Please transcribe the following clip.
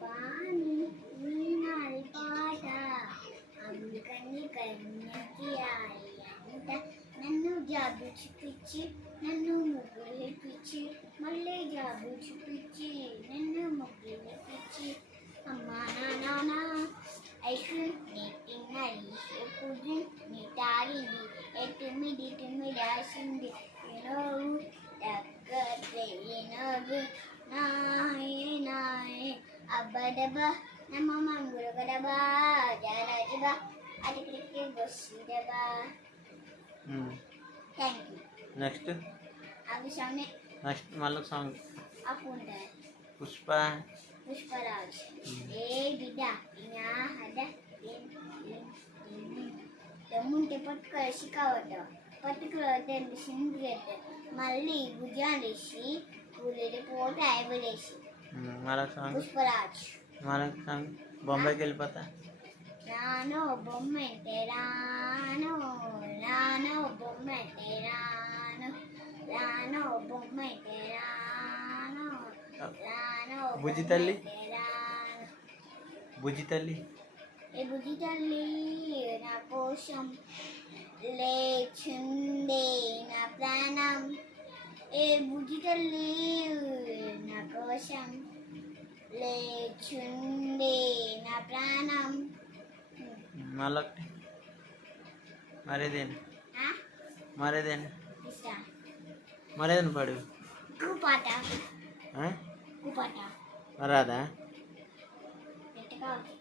పాని ఈనాడి పాట అందుకని కన్యకి ఆయి అంట నన్ను జాబు చూపించి నన్ను ముగ్గులు పిచ్చి మళ్ళీ జాబు చూపించి నన్ను ముగ్గులు పిచ్చి అమ్మా నాన్న ఐసు నెట్టినది కుది నిటారింది ఎటుమిది రాసింది వినోవు దగ్గరేనగు నాయే నాయే అబ్బదబ్బా నమ్మ గురగడబా జరజబా అడిగిరికి బొస్సిదబా. Thank you. నెక్స్ట్ అవి సాంగ్ నెక్స్ట్ మళ్ళీ సాంగ్ అప్పు ఉంటాయి. పుష్పరాజ్ ఏ బిడ్డ ఇంకా హద దమ్ముంటే పట్టుకోసి కావద్దు పట్టుకువద్దు సింగేట్ మళ్ళీ భుజాలేసి కూలేది పోట ఐవలేసి పుష్పరాజ్ సాంగ్ బొంబాయికి వెళ్ళిపోతా రానో బొమ్మ అంటే రానో రానో బొమ్మ అంటే రానో రానో బొమ్మ అంటే రానో రానో బుజ్జి తల్లి బుజ్జి తల్లి ఏ బుజ్జి తల్లి నా కోసం లేచుందే నా ప్రాణం ఏ బుజ్జి తల్లి నా కోసం లేచుందే నా ప్రాణం. మళ్ళొకటి మరేదేనా పడు కూపాట కూపాట రాదా ఎట్టుకోవాలి.